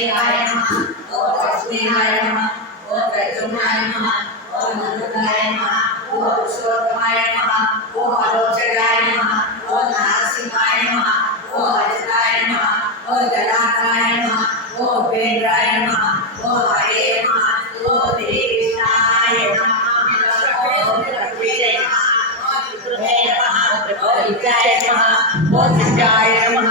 स्नेहाय नमः ओम स्नेहाय नमः ओम प्रद्युम्नाय नमः ओम मरुदाय नमः ओम पुरुषोत्तमाय नमः ओम आलोचनाय नमः ओम नारसिंहाय नमः ओम अजिताय नमः ओम जनार्दनाय नमः ओम उपेन्द्राय नमः ओम हरे नमः ओम कृष्णाय नमः ओम लक्ष्मीये नमः ओम विष्णुवे नमः ओम विद्याय नमः ओम सिद्धाय नमः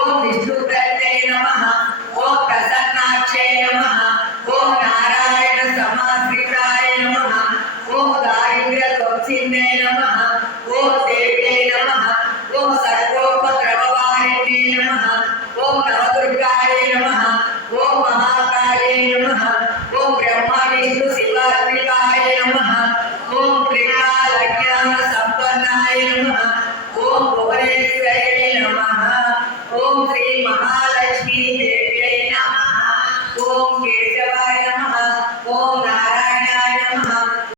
ओम विष्णु